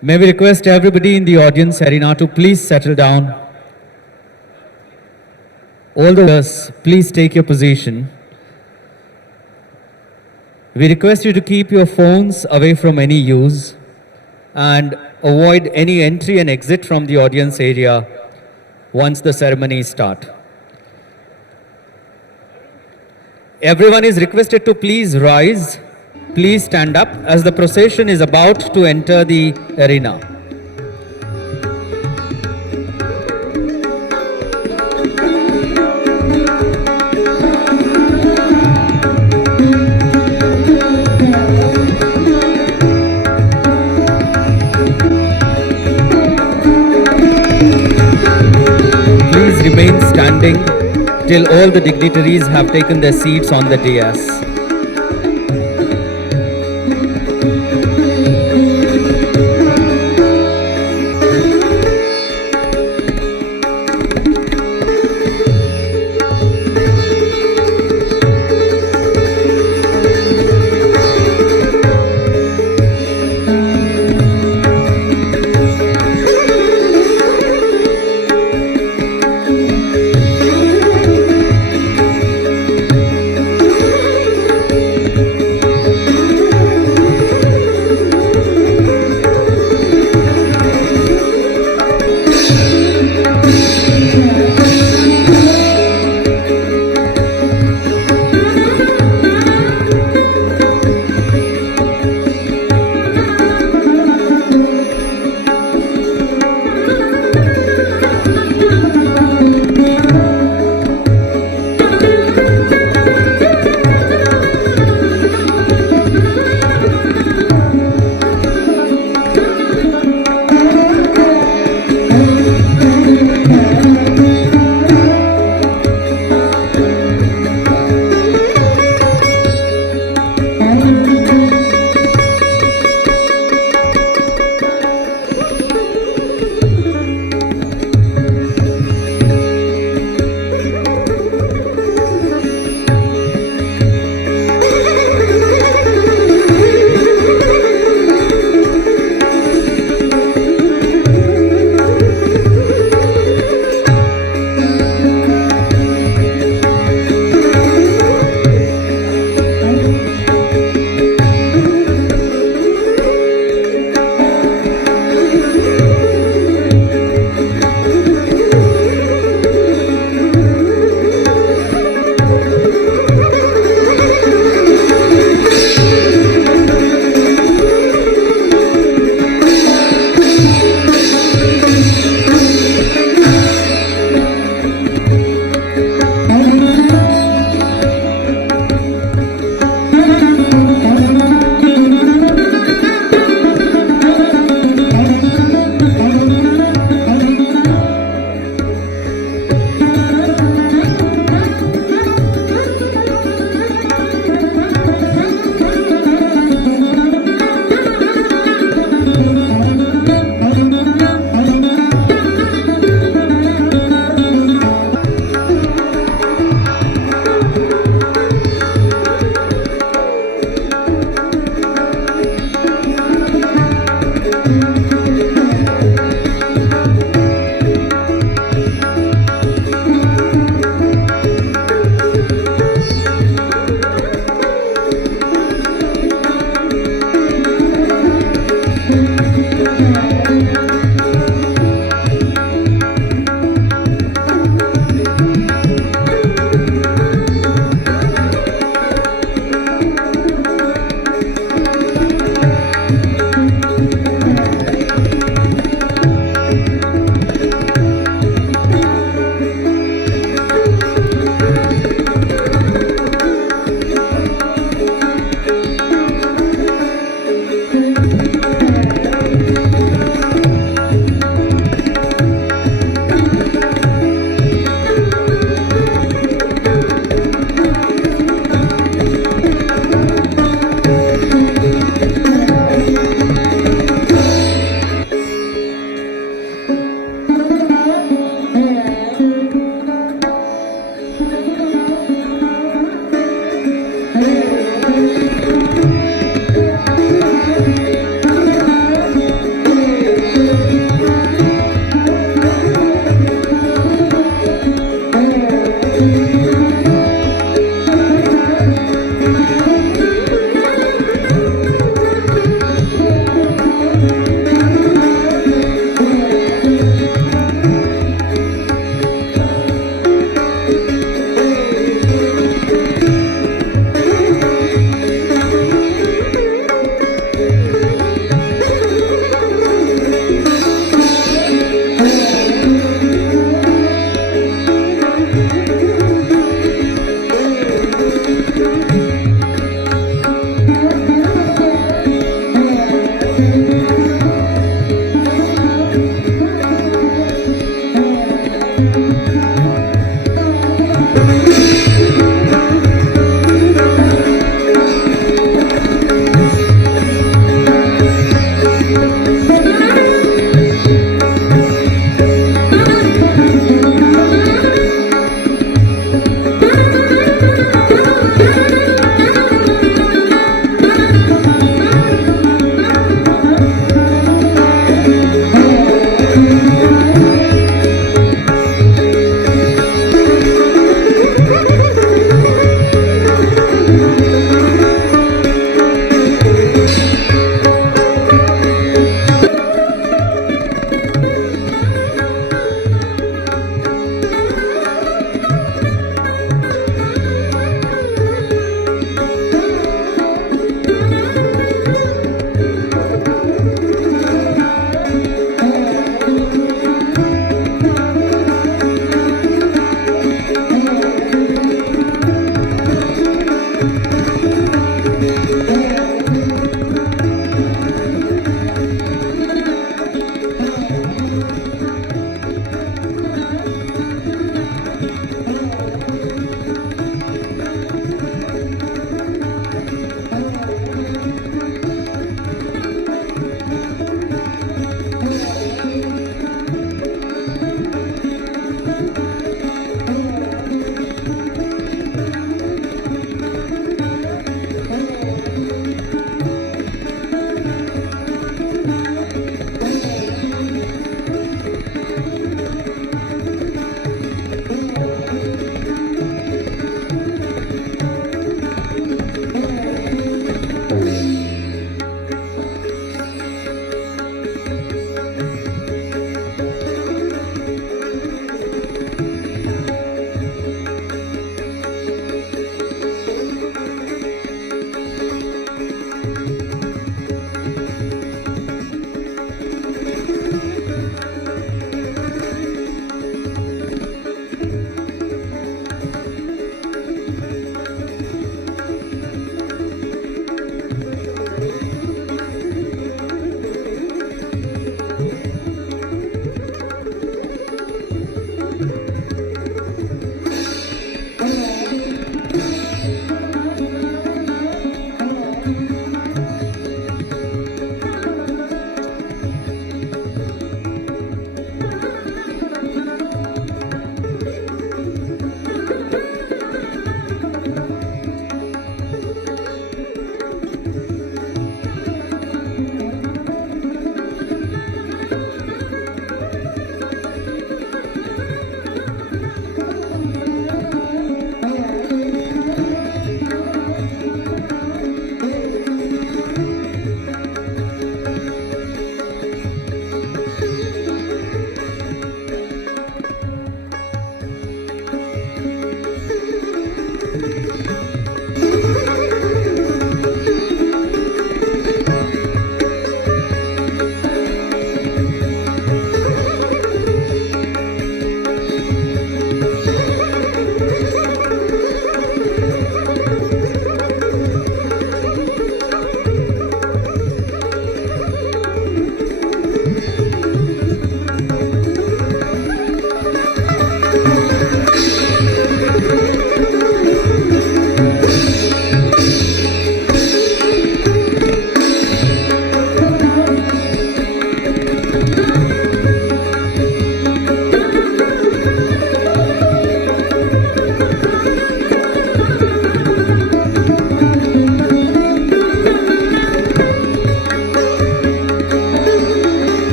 May we request everybody in the audience arena to please settle down. All the viewers, please take your position. We request you to keep your phones away from any use and avoid any entry and exit from the audience area once the ceremony starts. Everyone is requested to please rise, please stand up as the procession is about to enter the arena. Please remain standing till all the dignitaries have taken their seats on the dais.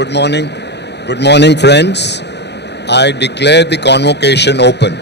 Good morning. Good morning, friends. I declare the convocation open.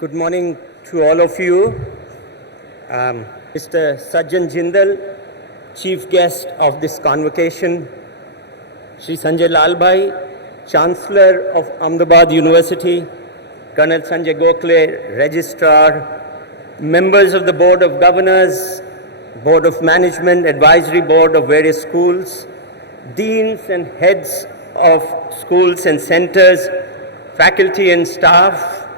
Good morning to all of you. Mr. Sajjan Jindal, Chief Guest of this convocation, Shri Sanjay Lalbhai, Chancellor of Ahmedabad University, Colonel Sanjay Gokhale, Registrar, members of the Board of Governors, Board of Management, Advisory Board of various schools, deans and heads of schools and centers, faculty and staff,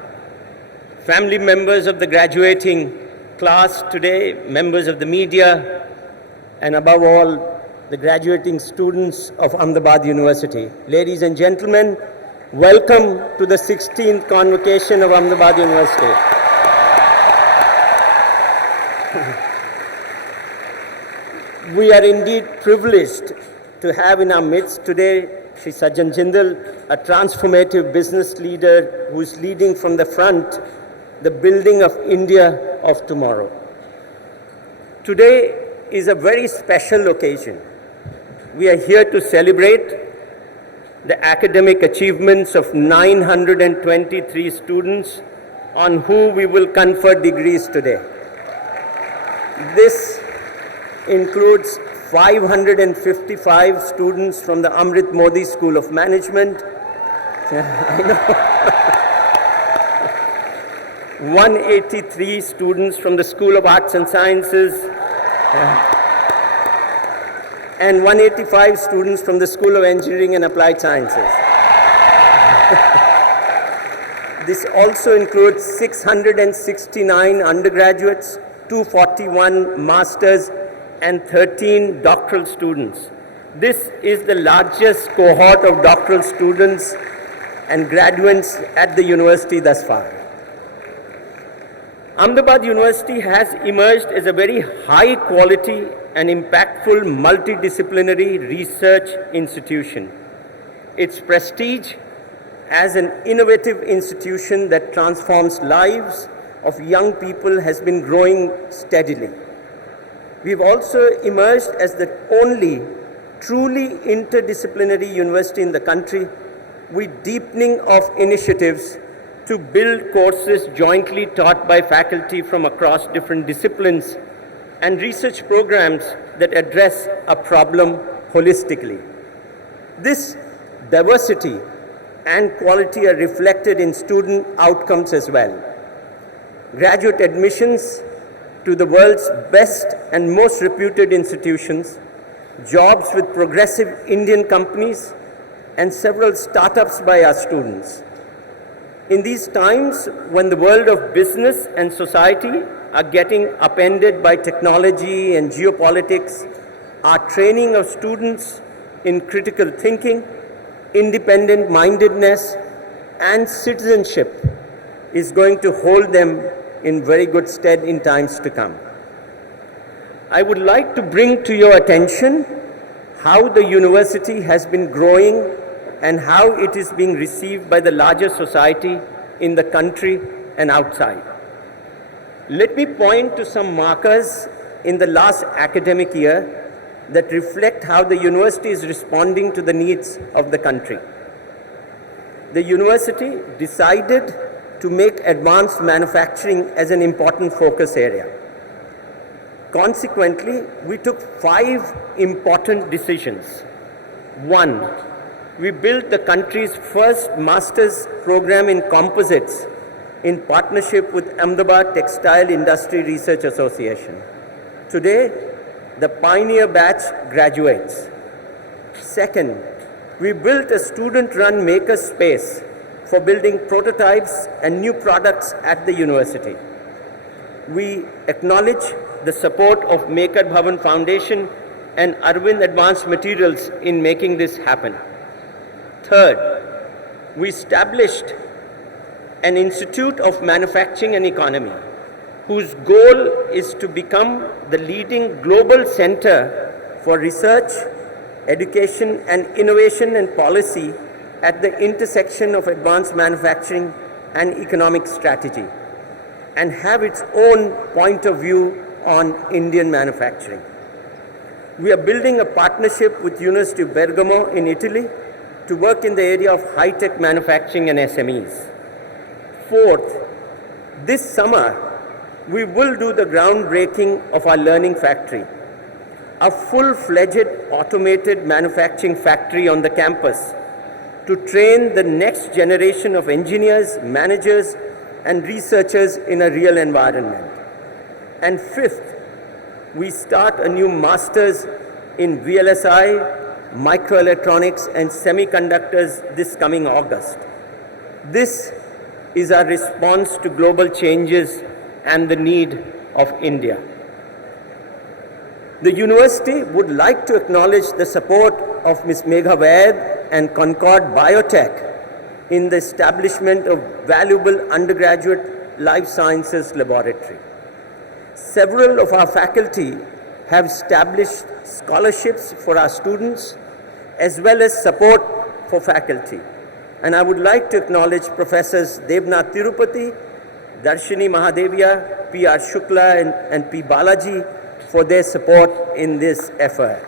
family members of the graduating class today, members of the media, and above all, the graduating students of Ahmedabad University. Ladies and gentlemen, welcome to the 16th Convocation of Ahmedabad University. We are indeed privileged to have in our midst today Shri Sajjan Jindal, a transformative business leader who is leading from the front the building of India of tomorrow. Today is a very special occasion. We are here to celebrate the academic achievements of 923 students on whom we will confer degrees today. This includes 555 students from the Amrit Modi School of Management. I know. 183 students from the School of Arts and Sciences. And 185 students from the School of Engineering and Applied Sciences. This also includes 669 undergraduates, 241 masters, and 13 doctoral students. This is the largest cohort of doctoral students and graduates at the university thus far. Ahmedabad University has emerged as a very high quality and impactful multidisciplinary research institution. Its prestige as an innovative institution that transforms lives of young people has been growing steadily. We've also emerged as the only truly interdisciplinary university in the country with deepening of initiatives to build courses jointly taught by faculty from across different disciplines and research programs that address a problem holistically. This diversity and quality are reflected in student outcomes as well. Graduate admissions to the world's best and most reputed institutions, jobs with progressive Indian companies, and several startups by our students. In these times when the world of business and society are getting upended by technology and geopolitics, our training of students in critical thinking, independent mindedness, and citizenship is going to hold them in very good stead in times to come. I would like to bring to your attention how the university has been growing and how it is being received by the larger society in the country and outside. Let me point to some markers in the last academic year that reflect how the university is responding to the needs of the country. The university decided to make advanced manufacturing as an important focus area. Consequently, we took 5 important decisions. 1, we built the country's first master's program in composites in partnership with Ahmedabad Textile Industry Research Association. Today, the pioneer batch graduates. 2nd, we built a student-run maker space for building prototypes and new products at the university. We acknowledge the support of Maker Bhavan Foundation and Arvind Advanced Materials in making this happen. 3rd, we established an Institute of Manufacturing and Economy, whose goal is to become the leading global center for research, education, and innovation and policy at the intersection of advanced manufacturing and economic strategy, and have its own point of view on Indian manufacturing. We are building a partnership with University of Bergamo in Italy to work in the area of high-tech manufacturing and SMEs. 4th, this summer, we will do the groundbreaking of our learning factory. a full-fledged automated manufacturing factory on the campus to train the next generation of engineers, managers, and researchers in a real environment. And fifth, we start a new master's in VLSI, microelectronics, and semiconductors this coming August. This is our response to global changes and the need of India. The university would like to acknowledge the support of Ms. Megha Vaid and Concord Biotech in the establishment of valuable undergraduate life sciences laboratory. Several of our faculty have established scholarships for our students as well as support for faculty. And I would like to acknowledge Professors Devnath Tirupati, Darshini Mahadevia, P.R. Shukla, and P. Balaji for their support in this effort.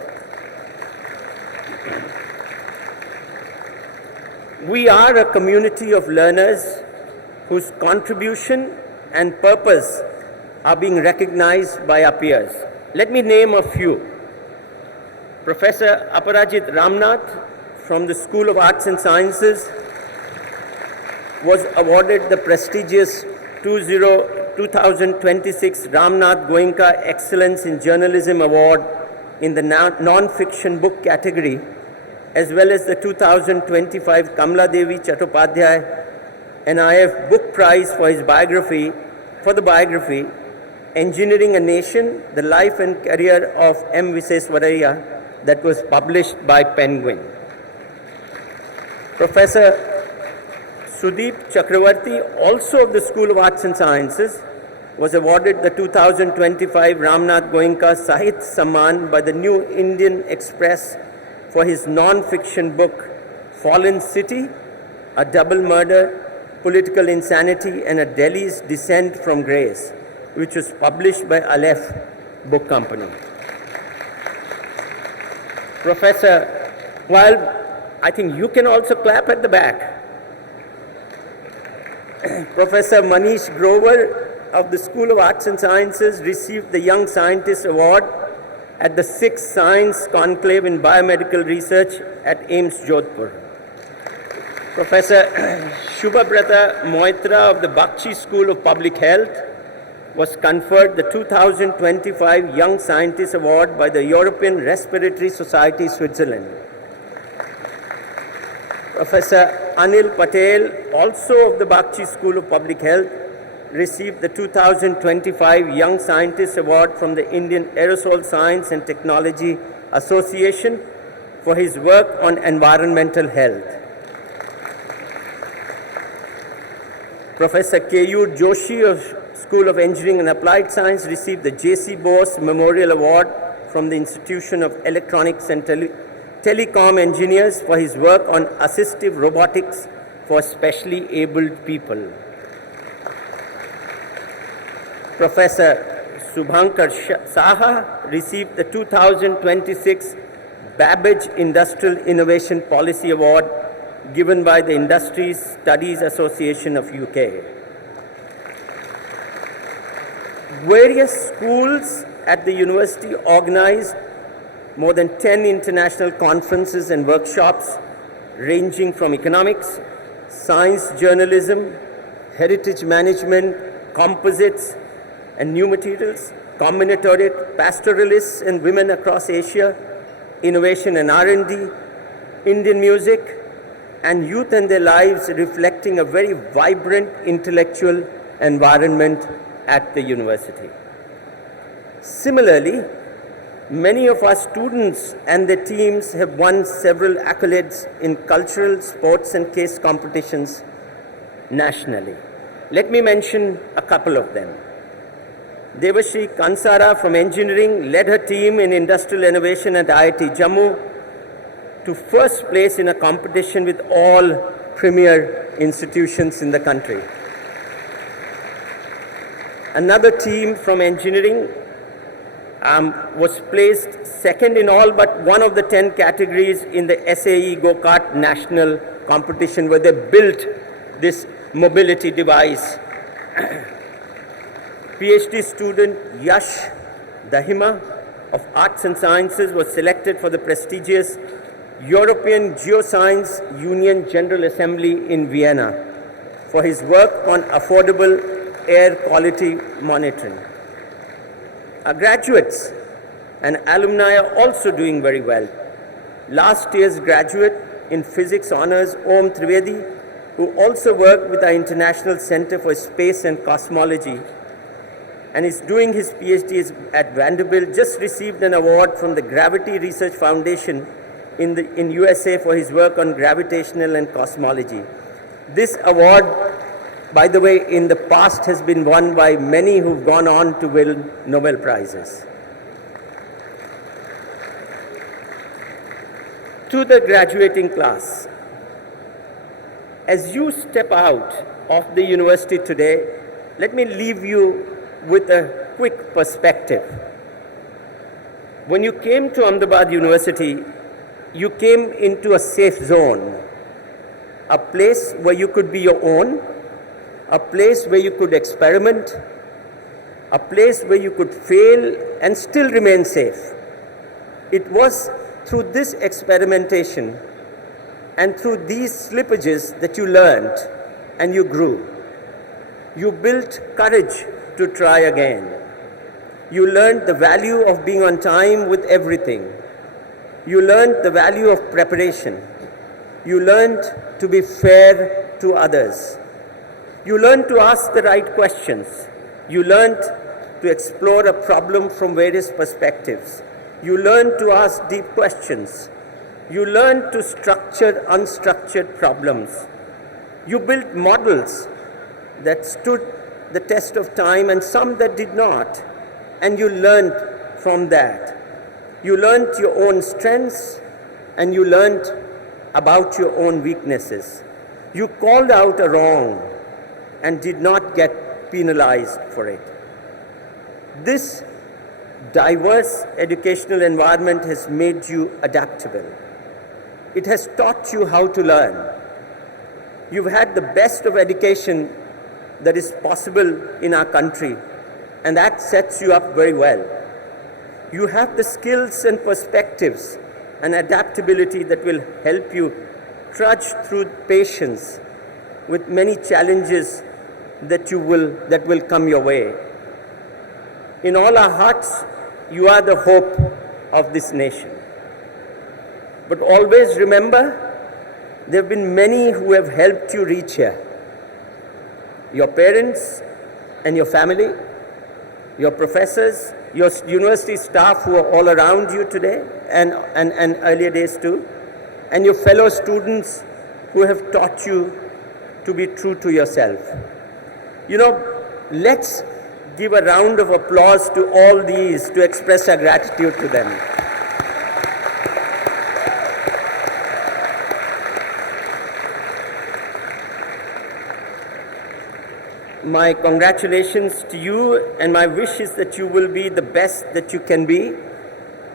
We are a community of learners whose contribution and purpose are being recognized by our peers. Let me name a few. Professor Aparajit Ramnath from the School of Arts and Sciences was awarded the prestigious 2026 Ramnath Goenka Excellence in Journalism Award in the non-fiction book category, as well as the 2025 Kamla Devi Chattopadhyay NIF Book Prize for his biography, Engineering a Nation, The Life and Career of M. Viseswaraya, that was published by Penguin. Professor Sudeep Chakravarti, also of the School of Arts and Sciences, was awarded the 2025 Ramnath Goenka Sahit Samman by the New Indian Express for his non-fiction book, Fallen City, A Double Murder, Political Insanity, and a Delhi's Descent from Grace, which was published by Aleph Book Company. Professor, while I think you can also clap at the back, Professor Manish Grover of the School of Arts and Sciences received the Young Scientist Award at the 6th Science Conclave in Biomedical Research at AIIMS Jodhpur. Professor Shubhabrata Moitra of the Bakshi School of Public Health was conferred the 2025 Young Scientist Award by the European Respiratory Society, Switzerland. Professor Anil Patel, also of the Bakshi School of Public Health, received the 2025 Young Scientist Award from the Indian Aerosol Science and Technology Association for his work on environmental health. Professor K.U. Joshi of School of Engineering and Applied Science received the J.C. Bose Memorial Award from the Institution of Electronics and Telecom Engineers for his work on assistive robotics for specially abled people. Professor Subhankar Saha received the 2026 Babbage Industrial Innovation Policy Award given by the Industries Studies Association of UK. Various schools at the university organized more than 10 international conferences and workshops ranging from economics, science journalism, heritage management, composites and new materials, combinatorial, pastoralists and women across Asia, innovation and R&D, Indian music, and youth and their lives, reflecting a very vibrant intellectual environment at the university. Similarly, many of our students and their teams have won several accolades in cultural, sports and case competitions nationally. Let me mention a couple of them. Devashri Kansara from engineering led her team in industrial innovation at IIT Jammu to first place in a competition with all premier institutions in the country. Another team from engineering was placed second in all but one of the 10 categories in the SAE Go-Kart National Competition, where they built this mobility device. PhD student Yash Dahima of Arts and Sciences was selected for the prestigious European Geoscience Union General Assembly in Vienna for his work on affordable air quality monitoring. Our graduates and alumni are also doing very well. Last year's graduate in Physics Honours, Om Trivedi, who also worked with our International Center for Space and Cosmology and is doing his PhD at Vanderbilt, just received an award from the Gravity Research Foundation in USA for his work on gravitational and cosmology. This award, by the way, in the past has been won by many who've gone on to win Nobel Prizes. To the graduating class, as you step out of the university today, let me leave you with a quick perspective. When you came to Ahmedabad University, you came into a safe zone, a place where you could be your own, a place where you could experiment, a place where you could fail and still remain safe. It was through this experimentation and through these slippages that you learned and you grew. You built courage to try again. You learned the value of being on time with everything. You learned the value of preparation. You learned to be fair to others. You learned to ask the right questions. You learned to explore a problem from various perspectives. You learned to ask deep questions. You learned to structure unstructured problems. You built models that stood the test of time and some that did not. And you learned from that. You learned your own strengths and you learned about your own weaknesses. You called out a wrong and did not get penalized for it. This diverse educational environment has made you adaptable. It has taught you how to learn. You've had the best of education that is possible in our country, and that sets you up very well. You have the skills and perspectives and adaptability that will help you trudge through patience with many challenges that will come your way. In all our hearts, you are the hope of this nation. But always remember, there have been many who have helped you reach here. Your parents and your family, your professors, your university staff who are all around you today and earlier days too, and your fellow students who have taught you to be true to yourself. You know, let's give a round of applause to all these to express our gratitude to them. My congratulations to you, and my wish is that you will be the best that you can be,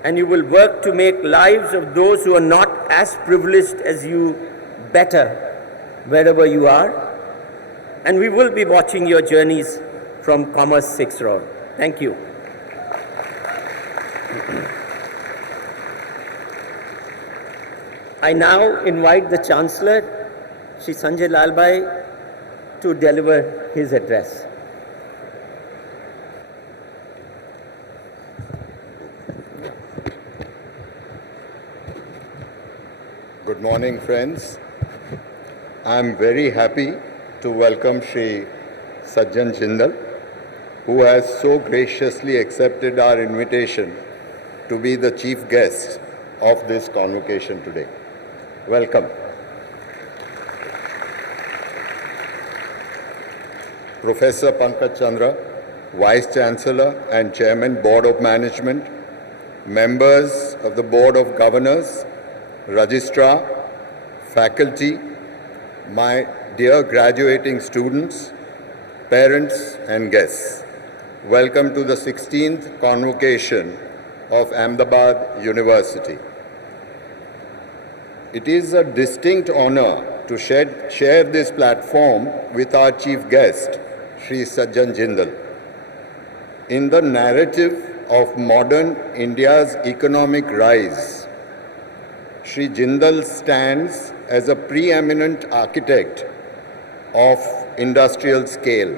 and you will work to make lives of those who are not as privileged as you better wherever you are. And we will be watching your journeys from Commerce 6 Road. Thank you. I now invite the Chancellor, Shri Sanjay Lalbhai, to deliver his address. Good morning, friends. I am very happy to welcome Shri Sajjan Jindal, who has so graciously accepted our invitation to be the chief guest of this convocation today. Welcome. Professor Pankaj Chandra, Vice Chancellor and Chairman, Board of Management, members of the Board of Governors, Registrar, faculty, my dear graduating students, parents and guests. Welcome to the 16th Convocation of Ahmedabad University. It is a distinct honor to share this platform with our chief guest, Shri Sajjan Jindal. In the narrative of modern India's economic rise. Shri Jindal stands as a preeminent architect of industrial scale.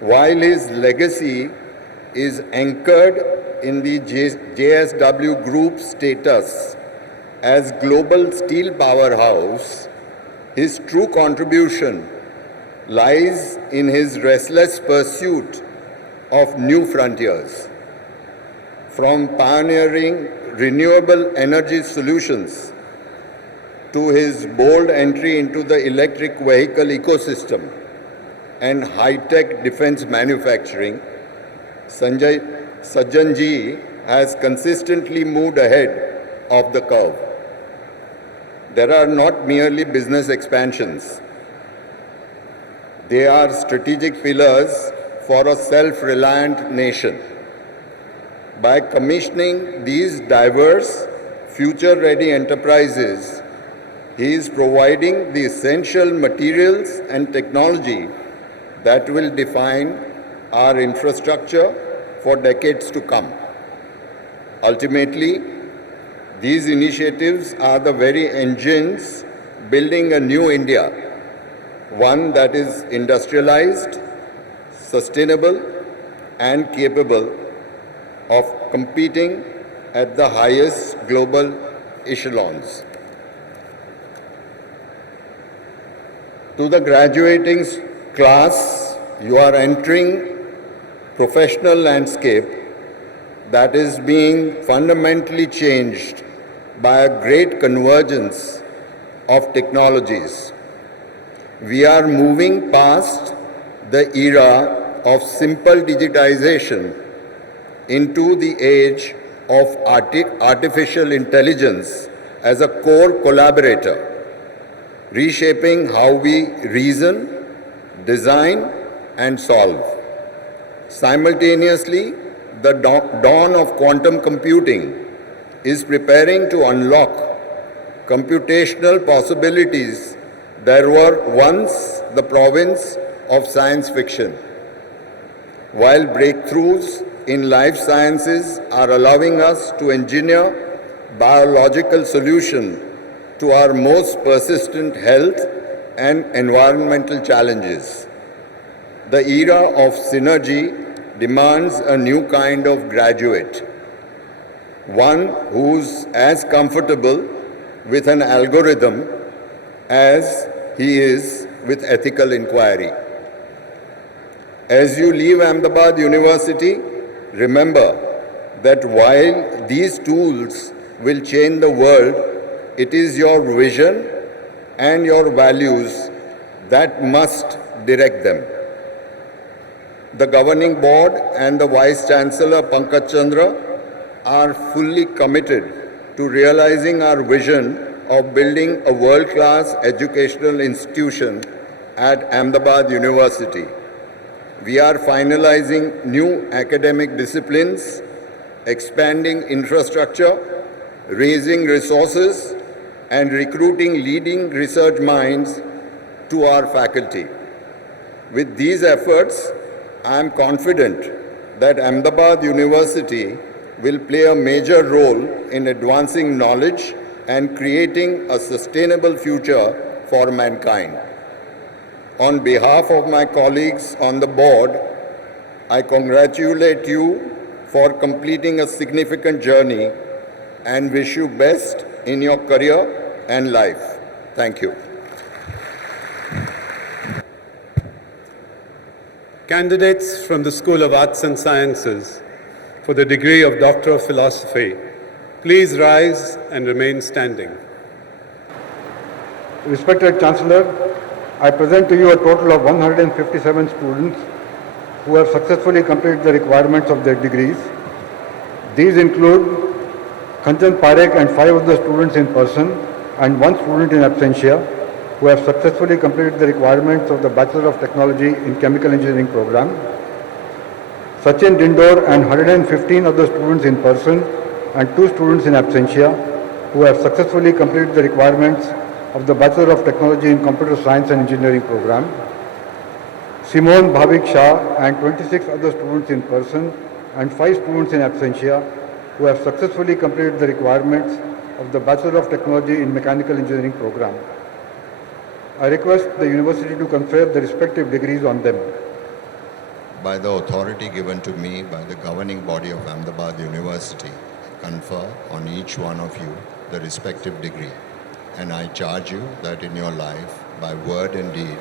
While his legacy is anchored in the JSW Group's status as global steel powerhouse, his true contribution lies in his restless pursuit of new frontiers. From pioneering renewable energy solutions to his bold entry into the electric vehicle ecosystem and high-tech defense manufacturing, Sajjanji has consistently moved ahead of the curve. There are not merely business expansions. They are strategic pillars for a self-reliant nation. By commissioning these diverse, future-ready enterprises, he is providing the essential materials and technology that will define our infrastructure for decades to come. Ultimately, these initiatives are the very engines building a new India, one that is industrialized, sustainable, and capable of competing at the highest global echelons. To the graduating class, you are entering professional landscape that is being fundamentally changed by a great convergence of technologies. We are moving past the era of simple digitization into the age of artificial intelligence as a core collaborator, reshaping how we reason, design, and solve. Simultaneously, the dawn of quantum computing is preparing to unlock computational possibilities that were once the province of science fiction. While breakthroughs in life sciences are allowing us to engineer biological solutions to our most persistent health and environmental challenges. The era of synergy demands a new kind of graduate, one who's as comfortable with an algorithm as he is with ethical inquiry. As you leave Ahmedabad University, remember that while these tools will change the world, it is your vision and your values that must direct them. The governing board and the Vice Chancellor Pankaj Chandra are fully committed to realizing our vision of building a world-class educational institution at Ahmedabad University. We are finalizing new academic disciplines, expanding infrastructure, raising resources, and recruiting leading research minds to our faculty. With these efforts, I am confident that Ahmedabad University will play a major role in advancing knowledge and creating a sustainable future for mankind. On behalf of my colleagues on the board, I congratulate you for completing a significant journey and wish you best in your career and life. Thank you. Candidates from the School of Arts and Sciences for the degree of Doctor of Philosophy, please rise and remain standing. Respected Chancellor, I present to you a total of 157 students who have successfully completed the requirements of their degrees. These include Kanchan Parekh and 5 other students in person and 1 student in absentia who have successfully completed the requirements of the Bachelor of Technology in Chemical Engineering program. Sachin Dindor and 115 other students in person and 2 students in absentia who have successfully completed the requirements of the Bachelor of Technology in Computer Science and Engineering program. Simone Bhavik Shah and 26 other students in person and 5 students in absentia who have successfully completed the requirements of the Bachelor of Technology in Mechanical Engineering program. I request the university to confer the respective degrees on them. By the authority given to me by the governing body of Ahmedabad University, confer on each one of you the respective degree, and I charge you that in your life, by word and deed,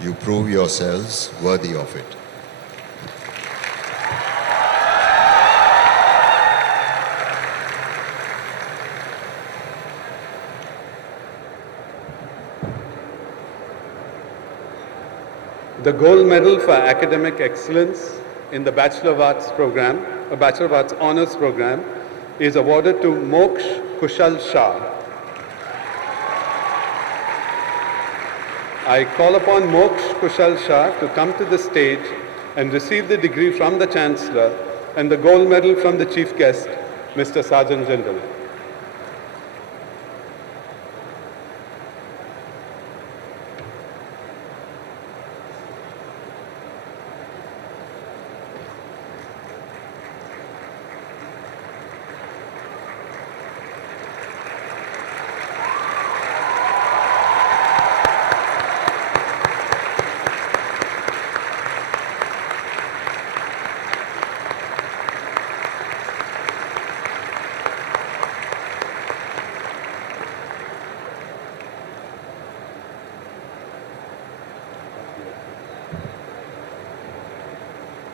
you prove yourselves worthy of it. The gold medal for academic excellence in the Bachelor of Arts program, a Bachelor of Arts honors program, is awarded to Moksh Kushal Shah. I call upon Moksh Kushal Shah to come to the stage and receive the degree from the Chancellor and the gold medal from the Chief Guest, Mr. Sarjan Jindal.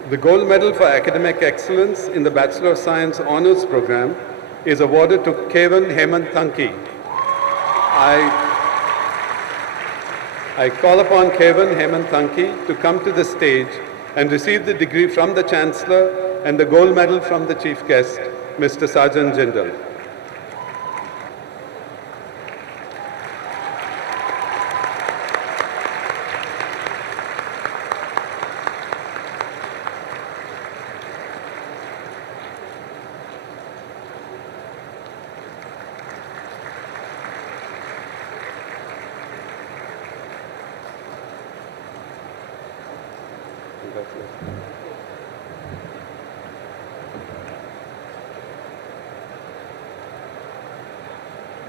The gold medal for academic excellence in the Bachelor of Science honors program is awarded to Kevan Hemant Thanki. I call upon Kevan Hemant Thanki to come to the stage and receive the degree from the Chancellor and the gold medal from the Chief Guest, Mr. Sarjan Jindal.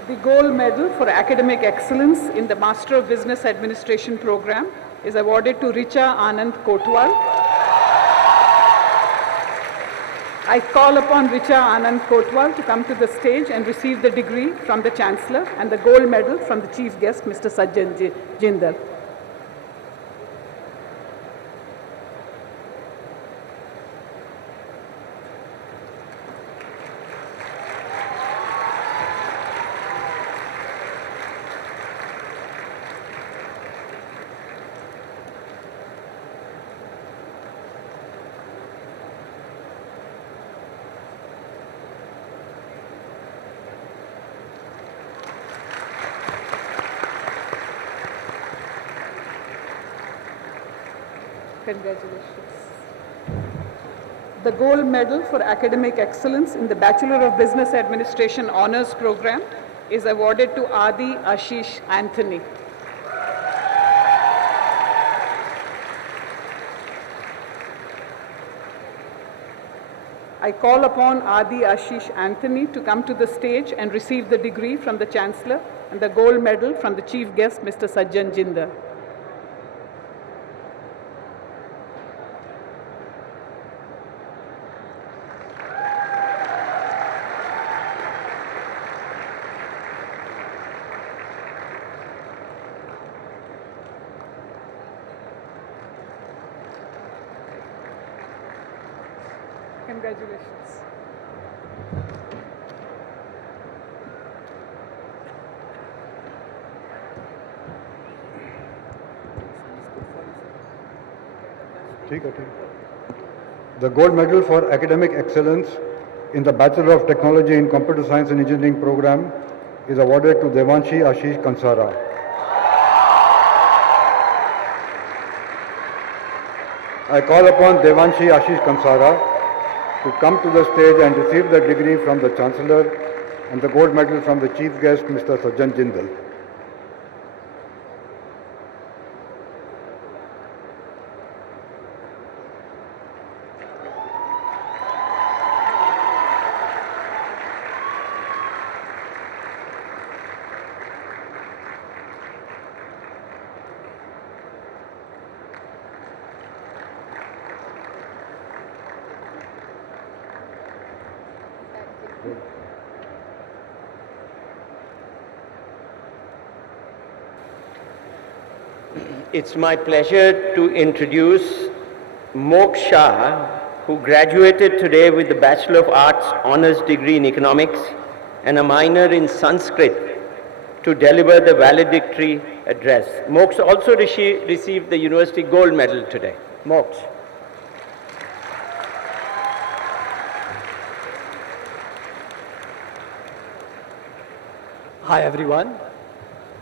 The gold medal for academic excellence in the Master of Business Administration program is awarded to Richa Anand Kotwal. I call upon Richa Anand Kotwal to come to the stage and receive the degree from the Chancellor and the gold medal from the Chief Guest, Mr. Sajjan Jindal. Congratulations. The gold medal for academic excellence in the Bachelor of Business Administration honors program is awarded to Adi Ashish Anthony. I call upon Adi Ashish Anthony to come to the stage and receive the degree from the Chancellor and the gold medal from the Chief Guest, Mr. Sajjan Jindal. Congratulations. The gold medal for academic excellence in the Bachelor of Technology in Computer Science and Engineering program is awarded to Devanshi Ashish Kansara. I call upon Devanshi Ashish Kansara to come to the stage and receive the degree from the Chancellor and the gold medal from the Chief Guest, Mr. Sajjan Jindal. It's my pleasure to introduce Moksha, who graduated today with the Bachelor of Arts Honours degree in Economics and a minor in Sanskrit, to deliver the valedictory address. Moksha also received the University Gold Medal today. Moksha. Hi everyone.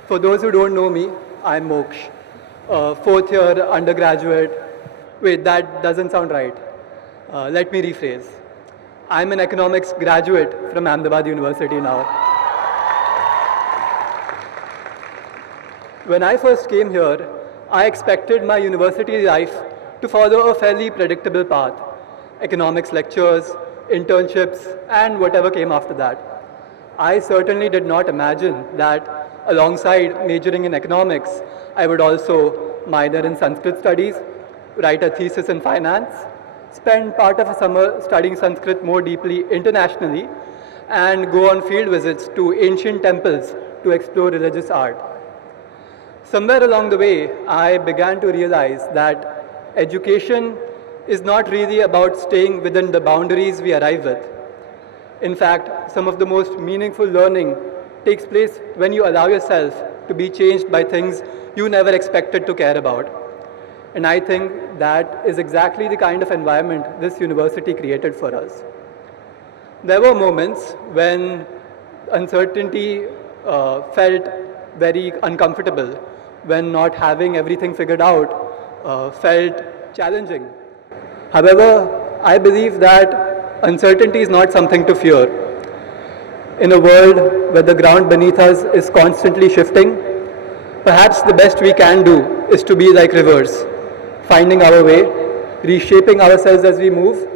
For those who don't know me, I'm Moksh, fourth year undergraduate. Wait, that doesn't sound right. Let me rephrase. I'm an economics graduate from Ahmedabad University now. When I first came here, I expected my university life to follow a fairly predictable path. Economics lectures, internships, and whatever came after that. I certainly did not imagine that alongside majoring in economics, I would also minor in Sanskrit studies, write a thesis in finance, spend part of a summer studying Sanskrit more deeply internationally, and go on field visits to ancient temples to explore religious art. Somewhere along the way, I began to realize that education is not really about staying within the boundaries we arrive with. In fact, some of the most meaningful learning takes place when you allow yourself to be changed by things you never expected to care about. And I think that is exactly the kind of environment this university created for us. There were moments when uncertainty felt very uncomfortable, when not having everything figured out felt challenging. However, I believe that uncertainty is not something to fear. In a world where the ground beneath us is constantly shifting, perhaps the best we can do is to be like rivers, finding our way, reshaping ourselves as we move,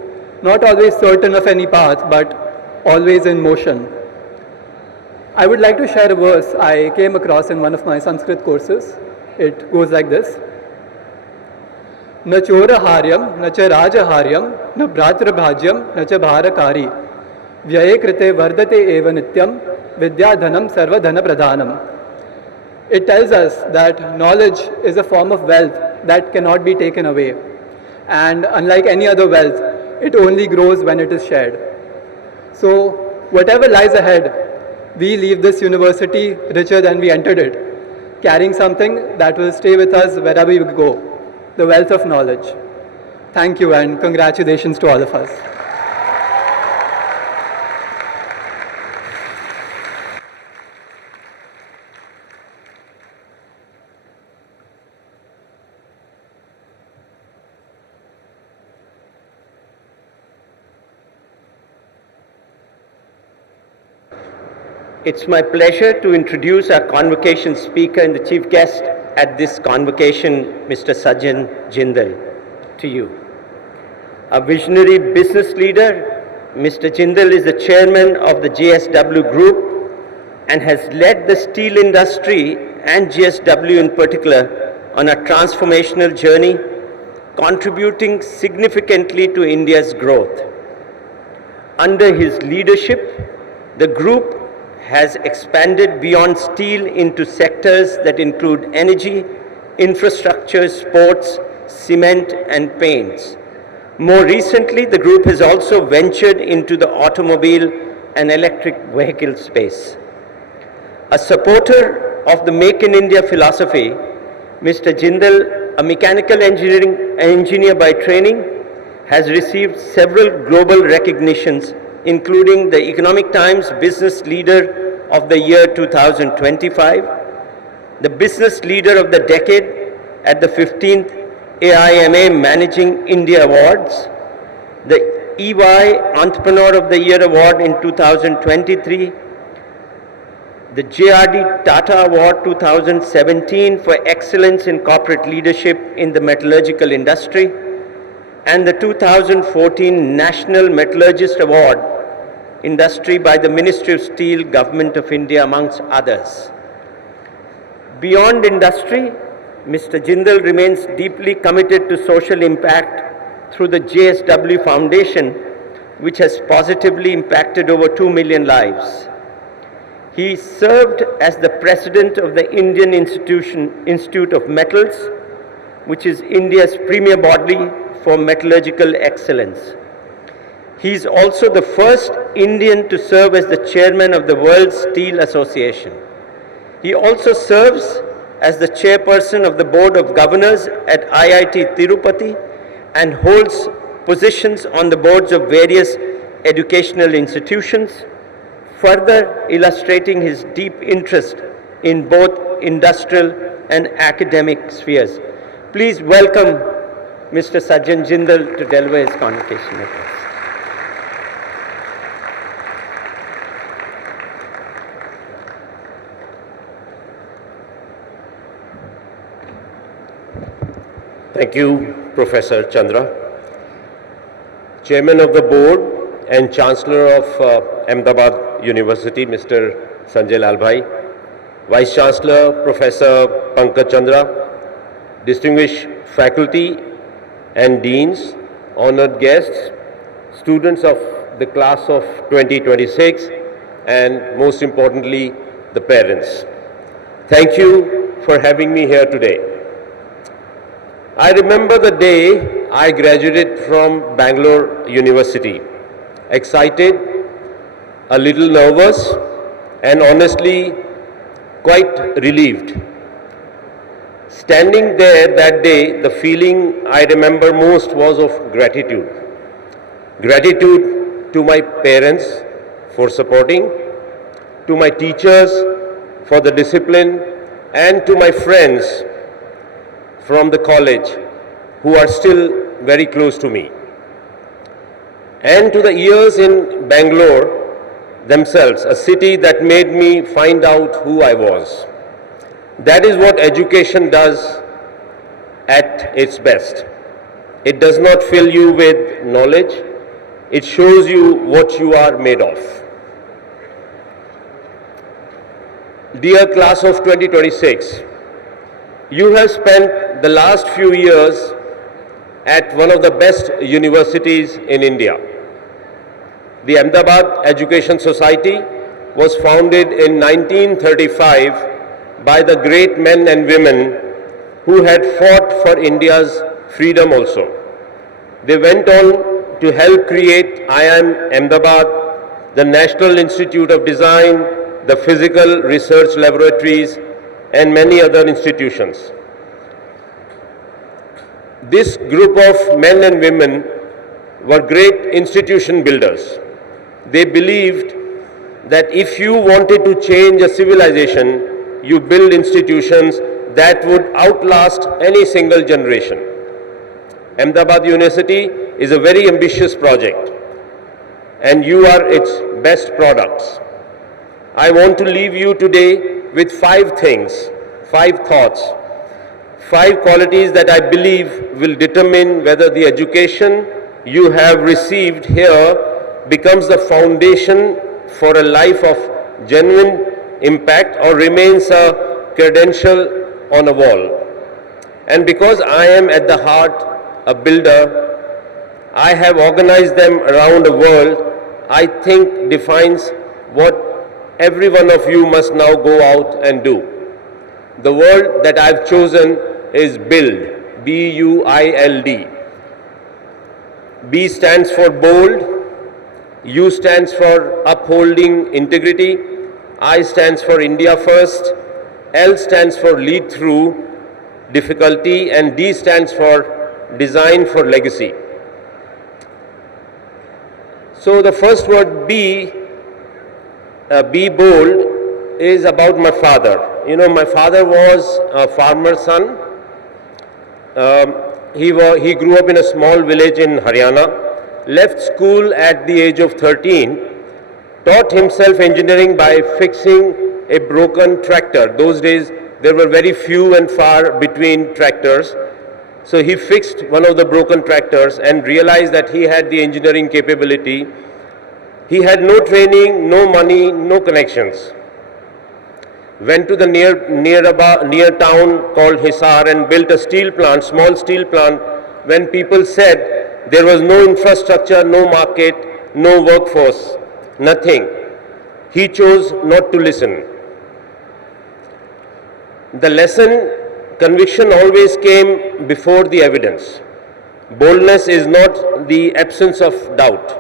not always certain of any path, but always in motion. I would like to share a verse I came across in one of my Sanskrit courses. It goes like this. न चोरहार्यम न च राजहार्यम न भ्रातृभाज्यम न च भाराकारी व्यये कृते वर्धते एव नित्यम विद्याधनम सर्वधन प्रधानम. It tells us that knowledge is a form of wealth that cannot be taken away. And unlike any other wealth, it only grows when it is shared. So whatever lies ahead, we leave this university richer than we entered it, carrying something that will stay with us wherever we go. The wealth of knowledge. Thank you and congratulations to all of us. It's my pleasure to introduce our convocation speaker and the chief guest at this convocation, Mr. Sajjan Jindal, to you. A visionary business leader, Mr. Jindal is the chairman of the JSW Group and has led the steel industry and JSW in particular on a transformational journey, contributing significantly to India's growth. Under his leadership, the group has expanded beyond steel into sectors that include energy, infrastructure, sports, cement and paints. More recently, the group has also ventured into the automobile and electric vehicle space. A supporter of the Make in India philosophy, Mr. Jindal, a mechanical engineer by training, has received several global recognitions, including the Economic Times Business Leader of the Year 2025, the Business Leader of the Decade at the 15th AIMA Managing India Awards, the EY Entrepreneur of the Year Award in 2023, the JRD Tata Award 2017 for Excellence in Corporate Leadership in the Metallurgical Industry, and the 2014 National Metallurgist Award Industry by the Ministry of Steel, Government of India, amongst others. Beyond industry, Mr. Jindal remains deeply committed to social impact through the JSW Foundation, which has positively impacted over 2 million lives. He served as the president of the Indian Institute of Metals, which is India's premier body for metallurgical excellence. He is also the first Indian to serve as the chairman of the World Steel Association. He also serves as the chairperson of the Board of Governors at IIT Tirupati and holds positions on the boards of various educational institutions, further illustrating his deep interest in both industrial and academic spheres. Please welcome Mr. Sajjan Jindal to deliver his convocation address. Thank you, Professor Chandra. Chairman of the Board and Chancellor of Ahmedabad University, Mr. Sanjay Lalbhai, Vice Chancellor, Professor Pankaj Chandra, distinguished faculty and deans, honored guests, students of the class of 2026, and most importantly, the parents. Thank you for having me here today. I remember the day I graduated from Bangalore University. Excited, a little nervous, and honestly quite relieved. Standing there that day, the feeling I remember most was of gratitude. Gratitude to my parents for supporting, to my teachers for the discipline, and to my friends from the college who are still very close to me. And to the years in Bangalore themselves, a city that made me find out who I was. That is what education does at its best. It does not fill you with knowledge, it shows you what you are made of. Dear class of 2026, you have spent the last few years at one of the best universities in India. The Ahmedabad Education Society was founded in 1935 by the great men and women who had fought for India's freedom also. They went on to help create IIM Ahmedabad, the National Institute of Design, the Physical Research Laboratories, and many other institutions. This group of men and women were great institution builders. They believed that if you wanted to change a civilization, you build institutions that would outlast any single generation. Ahmedabad University is a very ambitious project, and you are its best products. I want to leave you today with 5 things, 5 thoughts, 5 qualities that I believe will determine whether the education you have received here becomes the foundation for a life of genuine impact or remains a credential on a wall. And because I am at the heart a builder, I have organized them around the world, I think defines what every one of you must now go out and do. The word that I've chosen is build, B-U-I-L-D. B stands for bold, U stands for upholding integrity, I stands for India first, L stands for lead through difficulty, and D stands for design for legacy. So the first word B, be bold, is about my father. You know, my father was a farmer's son. He grew up in a small village in Haryana, left school at the age of 13, taught himself engineering by fixing a broken tractor. Those days there were very few and far between tractors. So he fixed one of the broken tractors and realized that he had the engineering capability. He had no training, no money, no connections. Went to the near town called Hisar and built a steel plant, small steel plant, when people said there was no infrastructure, no market, no workforce, nothing. He chose not to listen. The lesson, conviction always came before the evidence. Boldness is not the absence of doubt.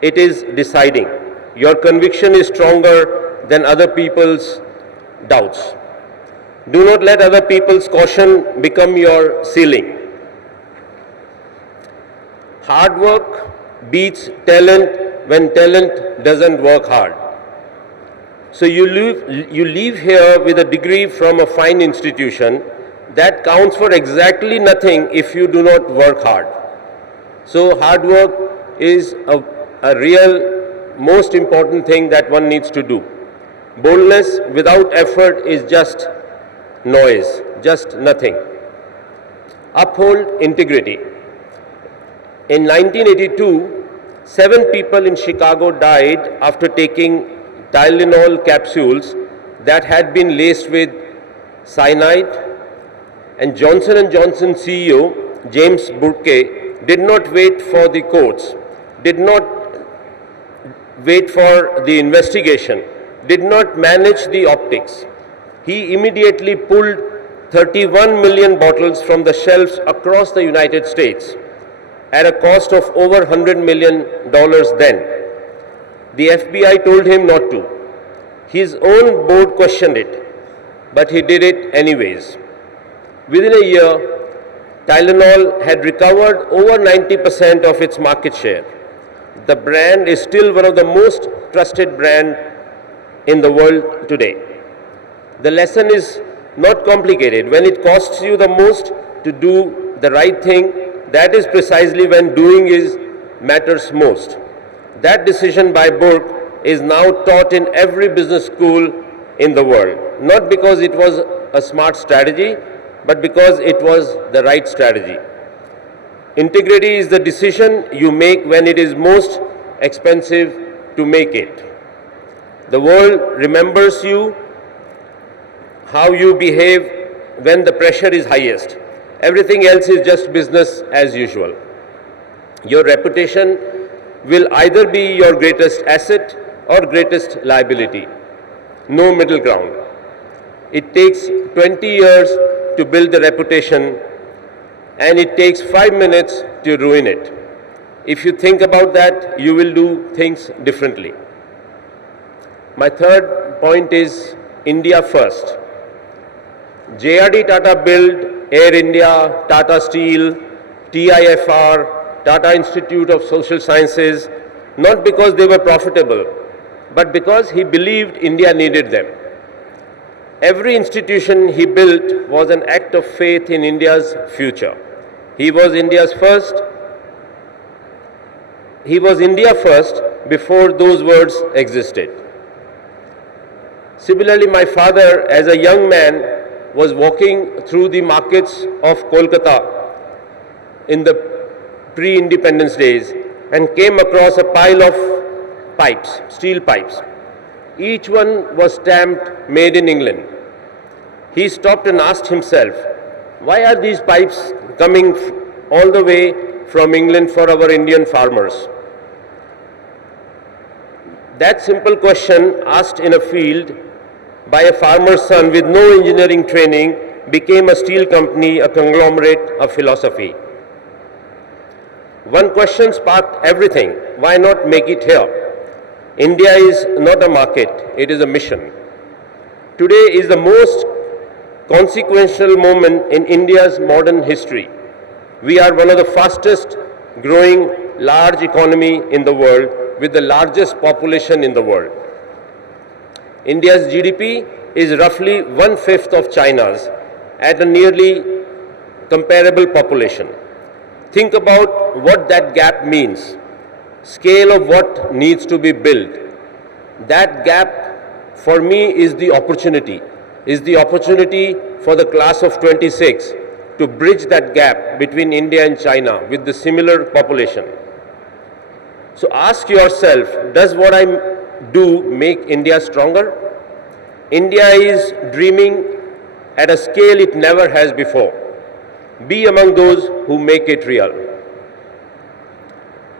It is deciding. Your conviction is stronger than other people's doubts. Do not let other people's caution become your ceiling. Hard work beats talent when talent doesn't work hard. So you leave here with a degree from a fine institution that counts for exactly nothing if you do not work hard. So hard work is a real most important thing that one needs to do. Boldness without effort is just noise, just nothing. Uphold integrity. In 1982, 7 people in Chicago died after taking Tylenol capsules that had been laced with cyanide, and Johnson & Johnson CEO James Burke did not wait for the courts, did not wait for the investigation, did not manage the optics. He immediately pulled 31 million bottles from the shelves across the United States at a cost of over $100 million then. The FBI told him not to. His own board questioned it, but he did it anyways. Within a year, Tylenol had recovered over 90% of its market share. The brand is still one of the most trusted brands in the world today. The lesson is not complicated. When it costs you the most to do the right thing, that is precisely when doing matters most. That decision by Burke is now taught in every business school in the world, not because it was a smart strategy, but because it was the right strategy. Integrity is the decision you make when it is most expensive to make it. The world remembers you, how you behave when the pressure is highest. Everything else is just business as usual. Your reputation will either be your greatest asset or greatest liability. No middle ground. It takes 20 years to build the reputation, and it takes 5 minutes to ruin it. If you think about that, you will do things differently. My third point is India first. JRD Tata built Air India, Tata Steel, TIFR, Tata Institute of Social Sciences, not because they were profitable, but because he believed India needed them. Every institution he built was an act of faith in India's future. He was India first before those words existed. Similarly, my father, as a young man, was walking through the markets of Kolkata in the pre-independence days and came across a pile of pipes, steel pipes. Each one was stamped "Made in England." He stopped and asked himself, why are these pipes coming all the way from England for our Indian farmers? That simple question, asked in a field by a farmer's son with no engineering training, became a steel company, a conglomerate, a philosophy. One question sparked everything. Why not make it here? India is not a market, it is a mission. Today is the most consequential moment in India's modern history. We are one of the fastest growing large economy in the world with the largest population in the world. India's GDP is roughly 1/5 of China's at a nearly comparable population. Think about what that gap means. Scale of what needs to be built. That gap for me is the opportunity for the class of 26 to bridge that gap between India and China with the similar population. So ask yourself, does what I do make India stronger? India is dreaming at a scale it never has before. Be among those who make it real.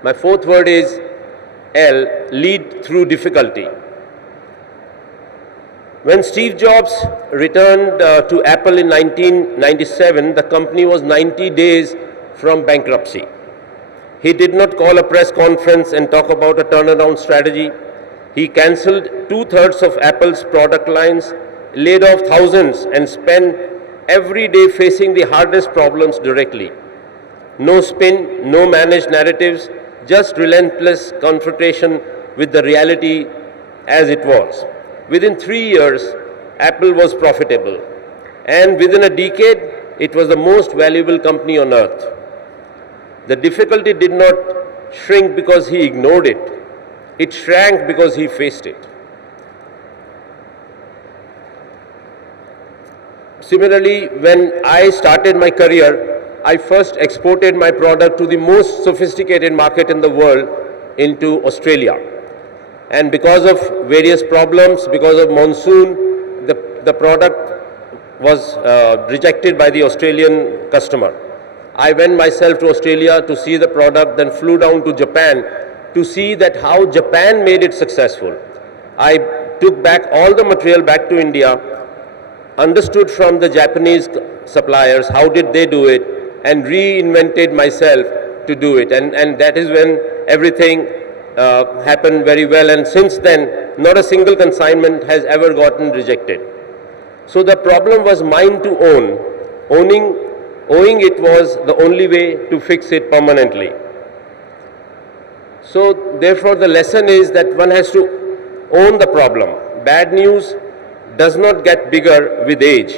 My fourth word is L, lead through difficulty. When Steve Jobs returned to Apple in 1997, the company was 90 days from bankruptcy. He did not call a press conference and talk about a turnaround strategy. He cancelled two-thirds of Apple's product lines, laid off thousands, and spent every day facing the hardest problems directly. No spin, no managed narratives, just relentless confrontation with the reality as it was. Within 3 years, Apple was profitable, and within a decade, it was the most valuable company on earth. The difficulty did not shrink because he ignored it. It shrank because he faced it. Similarly, when I started my career, I first exported my product to the most sophisticated market in the world, into Australia. And because of various problems, because of monsoon, the product was rejected by the Australian customer. I went myself to Australia to see the product, then flew down to Japan to see that how Japan made it successful. I took back all the material back to India, understood from the Japanese suppliers how did they do it, and reinvented myself to do it. And that is when everything happened very well, and since then not a single consignment has ever gotten rejected. So the problem was mine to own. Owing it was the only way to fix it permanently. So therefore the lesson is that one has to own the problem. Bad news does not get bigger with age.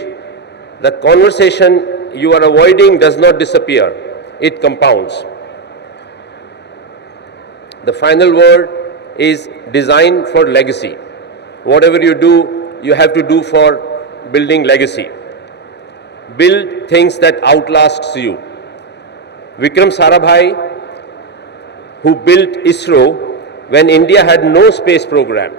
The conversation you are avoiding does not disappear, it compounds. The final word is design for legacy. Whatever you do, you have to do for building legacy. Build things that outlasts you. Vikram Sarabhai, who built ISRO when India had no space program.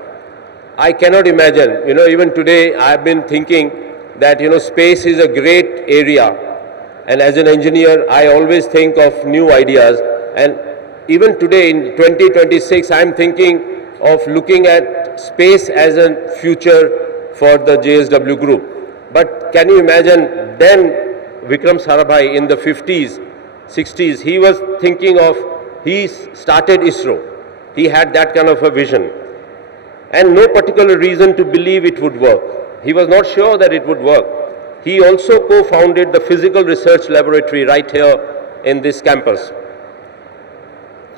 I cannot imagine, even today I have been thinking that, space is a great area, and as an engineer I always think of new ideas, and even today in 2026 I am thinking of looking at space as a future for the JSW group. But can you imagine then Vikram Sarabhai in the 50s, 60s, he was thinking of, he started ISRO. He had that kind of a vision and no particular reason to believe it would work. He was not sure that it would work. He also co-founded the Physical Research Laboratory right here in this campus.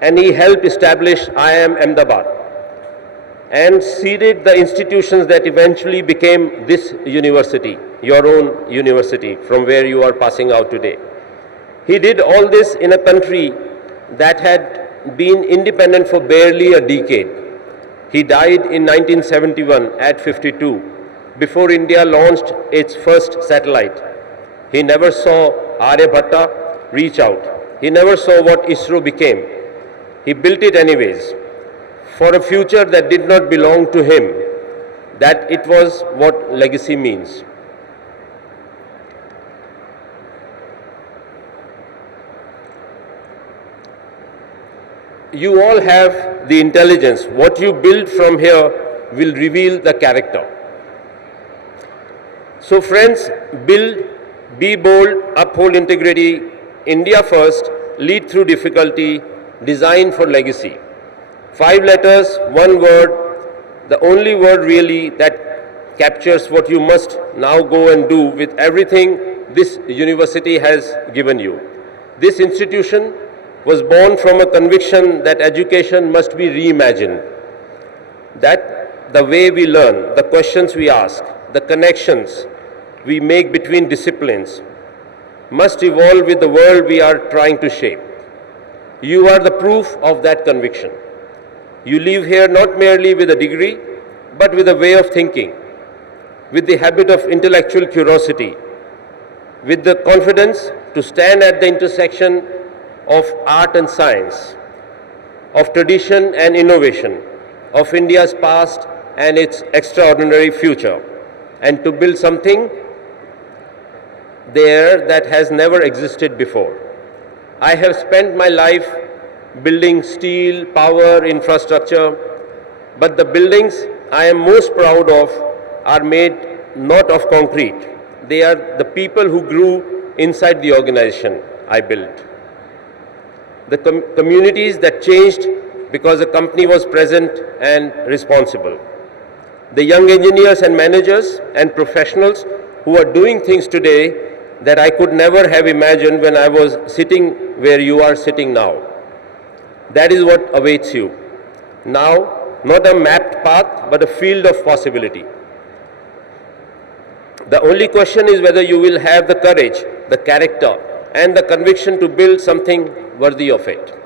And he helped establish IIM Ahmedabad and seeded the institutions that eventually became this university, your own university, from where you are passing out today. He did all this in a country that had been independent for barely a decade. He died in 1971 at 52, before India launched its first satellite. He never saw Aryabhatta reach out. He never saw what ISRO became. He built it anyways, for a future that did not belong to him. That it was what legacy means. You all have the intelligence. What you build from here will reveal the character. So friends, build, be bold, uphold integrity, India first, lead through difficulty, design for legacy. 5 letters, 1 word, the only word really that captures what you must now go and do with everything this university has given you. This institution was born from a conviction that education must be reimagined. That the way we learn, the questions we ask, the connections we make between disciplines must evolve with the world we are trying to shape. You are the proof of that conviction. You leave here not merely with a degree, but with a way of thinking, with the habit of intellectual curiosity, with the confidence to stand at the intersection of art and science, of tradition and innovation, of India's past and its extraordinary future, and to build something there that has never existed before. I have spent my life building steel, power, infrastructure, but the buildings I am most proud of are made not of concrete. They are the people who grew inside the organization I built. The communities that changed because the company was present and responsible. The young engineers and managers and professionals who are doing things today that I could never have imagined when I was sitting where you are sitting now. That is what awaits you. Now, not a mapped path, but a field of possibility. The only question is whether you will have the courage, the character, and the conviction to build something worthy of it.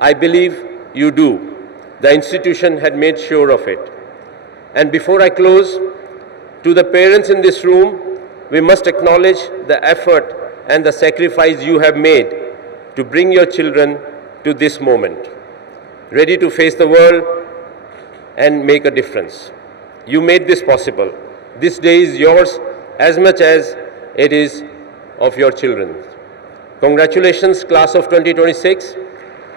I believe you do. The institution had made sure of it. And before I close, to the parents in this room, we must acknowledge the effort and the sacrifice you have made to bring your children to this moment, ready to face the world and make a difference. You made this possible. This day is yours as much as it is of your children. Congratulations, class of 2026.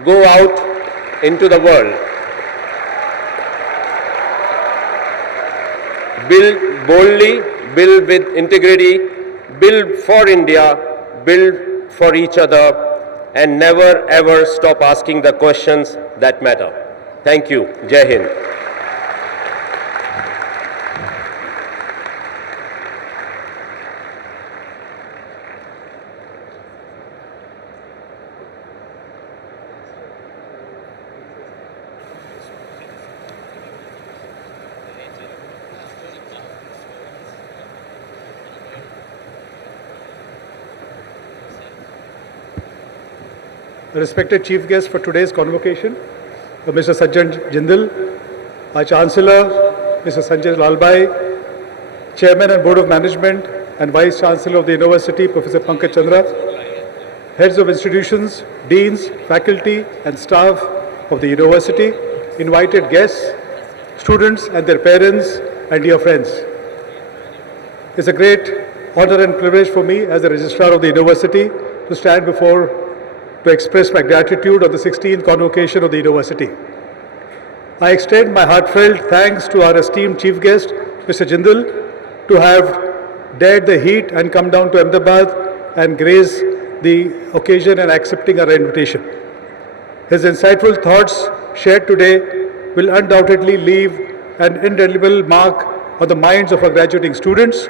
Go out into the world. Build boldly, build with integrity, build for India, build for each other, and never ever stop asking the questions that matter. Thank you. Jai Hind. The respected chief guest for today's convocation, Mr. Sajjan Jindal, our Chancellor, Mr. Sanjay Lalbai, Chairman and Board of Management and Vice Chancellor of the University, Professor Pankaj Chandra, heads of institutions, deans, faculty and staff of the university, invited guests, students and their parents, and dear friends. It's a great honor and privilege for me as the Registrar of the University to stand before to express my gratitude on the 16th convocation of the University. I extend my heartfelt thanks to our esteemed chief guest, Mr. Jindal, to have dared the heat and come down to Ahmedabad and grace the occasion and accepting our invitation. His insightful thoughts shared today will undoubtedly leave an indelible mark on the minds of our graduating students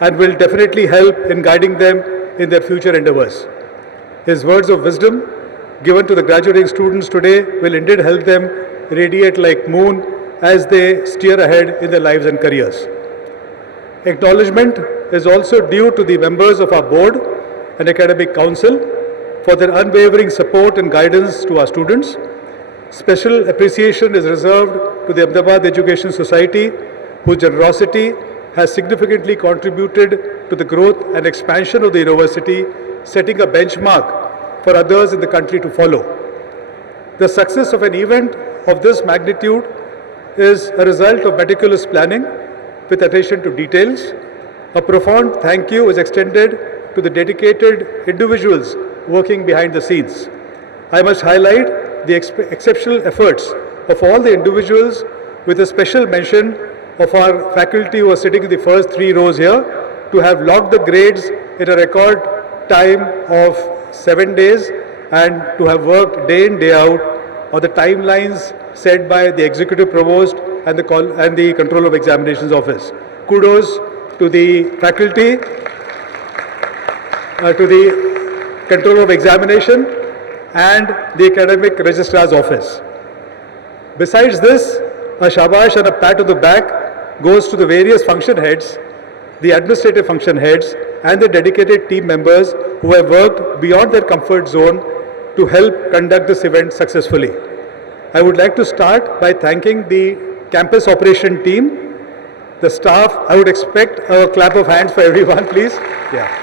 and will definitely help in guiding them in their future endeavors. His words of wisdom given to the graduating students today will indeed help them radiate like moon as they steer ahead in their lives and careers. Acknowledgement is also due to the members of our board and academic council for their unwavering support and guidance to our students. Special appreciation is reserved to the Ahmedabad Education Society, whose generosity has significantly contributed to the growth and expansion of the university, setting a benchmark for others in the country to follow. The success of an event of this magnitude is a result of meticulous planning with attention to details. A profound thank you is extended to the dedicated individuals working behind the scenes. I must highlight the exceptional efforts of all the individuals, with a special mention of our faculty who are sitting in the first 3 rows here, to have logged the grades in a record time of 7 days and to have worked day in, day out on the timelines set by the Executive Provost and the Control of Examinations Office. Kudos to the faculty, to the Control of Examination and the Academic Registrar's Office. Besides this, a shabash and a pat on the back goes to the various function heads, the administrative function heads and the dedicated team members who have worked beyond their comfort zone to help conduct this event successfully. I would like to start by thanking the campus operation team, the staff. I would expect a clap of hands for everyone, please. Yeah.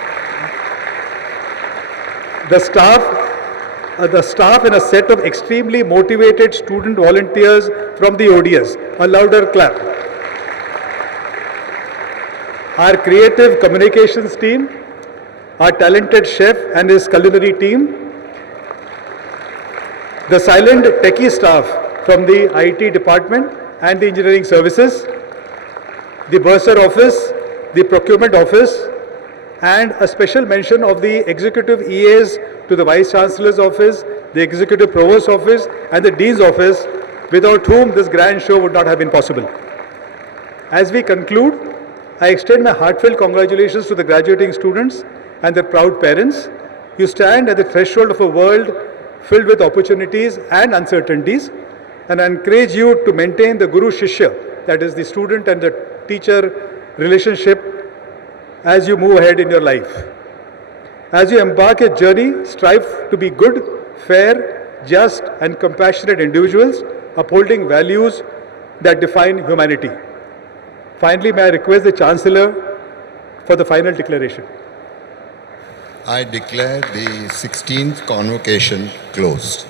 The staff and a set of extremely motivated student volunteers from the ODS. A louder clap. Our creative communications team, our talented chef and his culinary team, the silent techie staff from the IT department and the engineering services, the bursar office, the procurement office, and a special mention of the executive EAs to the Vice Chancellor's office, the executive provost's office, and the dean's office, without whom this grand show would not have been possible. As we conclude, I extend my heartfelt congratulations to the graduating students and their proud parents. You stand at the threshold of a world filled with opportunities and uncertainties, and I encourage you to maintain the Guru-Shishya, that is the student and the teacher relationship, as you move ahead in your life. As you embark a journey, strive to be good, fair, just and compassionate individuals, upholding values that define humanity. Finally, may I request the Chancellor for the final declaration. I declare the 16th convocation closed.